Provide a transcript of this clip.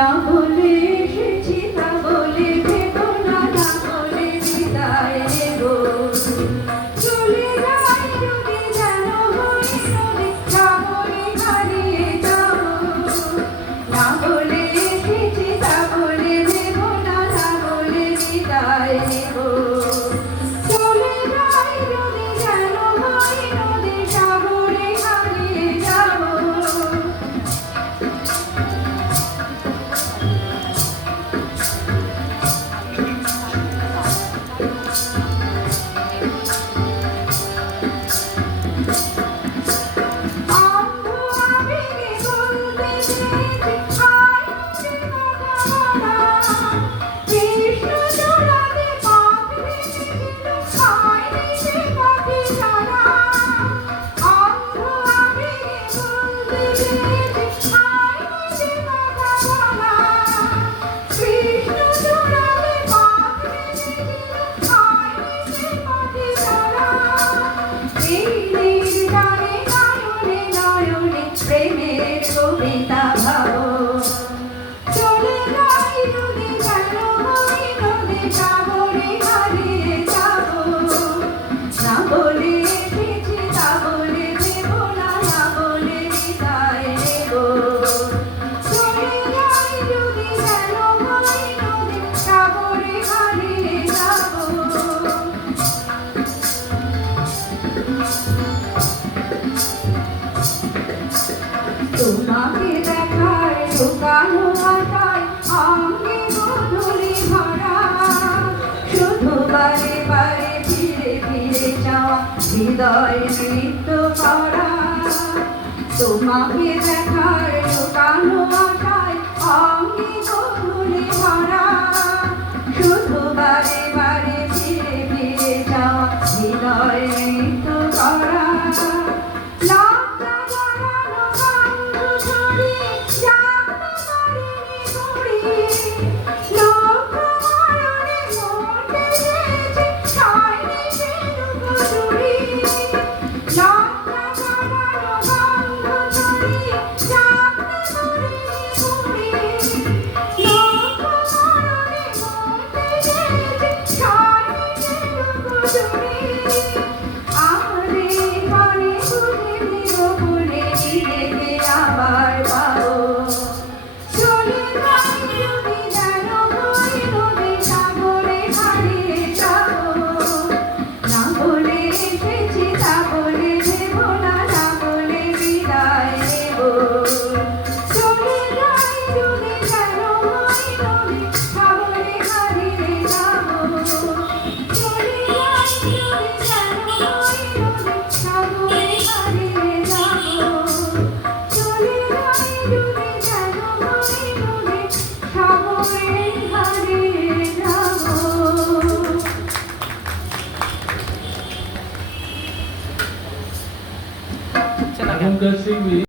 না বলে এসেছি তা বলে ভেবো না, না বলে বিদায় নেব। চলে যাই যদি যেন হই নদী, সাগরে হারিয়ে যাব। না বলে এসেছি তা বলে ভেবো না, না বলে বিদায় নেব। চলে যাই যদি যেন হই নদী, সাগরে হারিয়ে যাব। প্রেমের কবিতা ভাবো। চলে যাই যদি যেন হই নদী, সাগরে হারিয়ে যাব। না বলে এসেছি তা বলে ভেবো না, না বলে বিদায় নেব। চলে যাই যদি যেন হই নদী, সাগরে হারিয়ে যাব। তোমাকে দেখার লুকানো আশায় অঙ্গে গোধূলি ভরা, শুধু বারে বারে ফিরে ফিরে যাওয়া হৃদয় নৃত্য করা। তোমাকে দেখার লুকানো আশায় অঙ্গে গোধূলি ভরা, শুধু বারে বারে ফিরে ফিরে যাওয়া হৃদয় নৃত্য করা। এখনকার শিল্পী